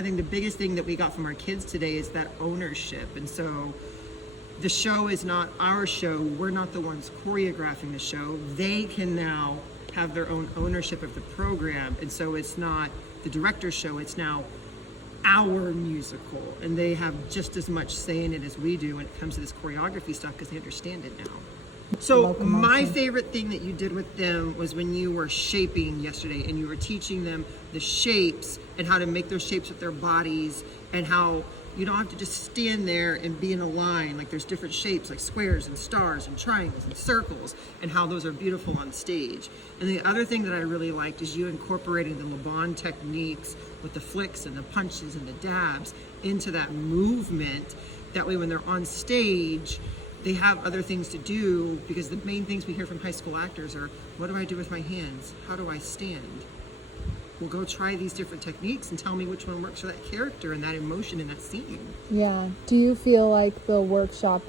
I think the biggest thing that we got from our kids today is that ownership. And so the show is not our show. We're not the ones choreographing the show. They can now have their own ownership of the program. And so it's not the director's show, it's now our musical. And they have just as much say in it as we do when it comes to this choreography stuff because they understand it now. So my favorite thing that you did with them was when you were shaping yesterday and you were teaching them the shapes and how to make those shapes with their bodies and how you don't have to just stand there and be in a line. Like there's different shapes like squares and stars and triangles and circles and how those are beautiful on stage. And the other thing that I really liked is you incorporating the Laban techniques with the flicks and the punches and the dabs into that movement. That way when they're on stage, they have other things to do, because the main things we hear from high school actors are, what do I do with my hands? How do I stand? Well, go try these different techniques and tell me which one works for that character and that emotion in that scene. Yeah. Do you feel like the workshop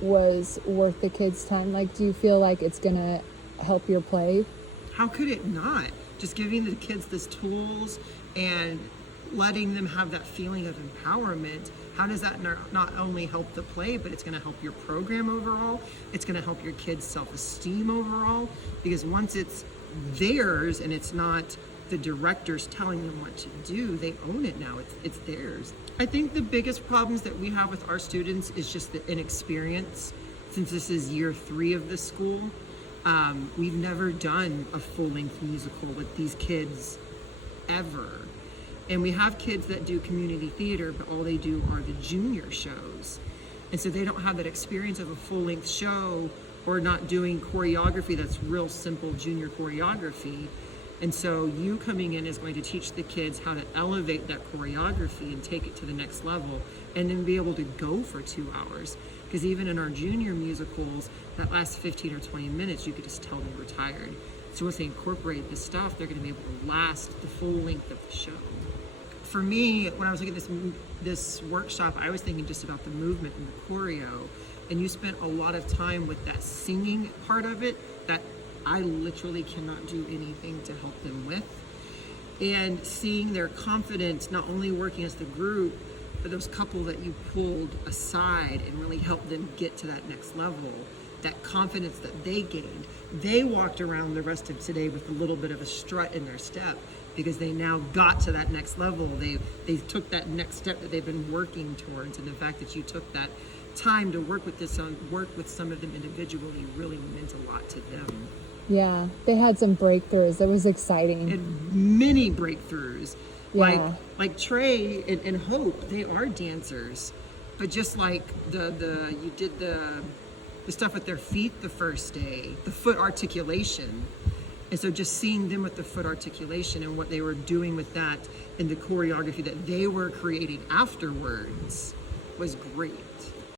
was worth the kids' time? Like, do you feel like it's going to help your play? How could it not? Just giving the kids these tools and letting them have that feeling of empowerment. How does that not only help the play, but it's going to help your program overall. It's going to help your kids' self-esteem overall, because once it's theirs and it's not the directors telling them what to do, they own it now. It's theirs. I think the biggest problems that we have with our students is just the inexperience. Since this is year 3 of the school, we've never done a full-length musical with these kids ever. And we have kids that do community theater, but all they do are the junior shows. And so they don't have that experience of a full-length show or not doing choreography that's real simple junior choreography. And so you coming in is going to teach the kids how to elevate that choreography and take it to the next level and then be able to go for 2 hours. Because even in our junior musicals, that last 15 or 20 minutes, you could just tell them we're tired. So once they incorporate this stuff, they're going to be able to last the full length of the show. For me, when I was looking at this workshop, I was thinking just about the movement and the choreo. And you spent a lot of time with that singing part of it that I literally cannot do anything to help them with. And seeing their confidence, not only working as the group, but those couple that you pulled aside and really helped them get to that next level, that confidence that they gained. They walked around the rest of today with a little bit of a strut in their step because they now got to that next level. They took that next step that they've been working towards, and the fact that you took that time to work with some of them individually really meant a lot to them. Yeah, they had some breakthroughs. It was exciting. And many breakthroughs. Yeah. Like Trey and Hope, they are dancers. But just like you did the stuff with their feet the first day, the foot articulation. And so just seeing them with the foot articulation and what they were doing with that and the choreography that they were creating afterwards was great.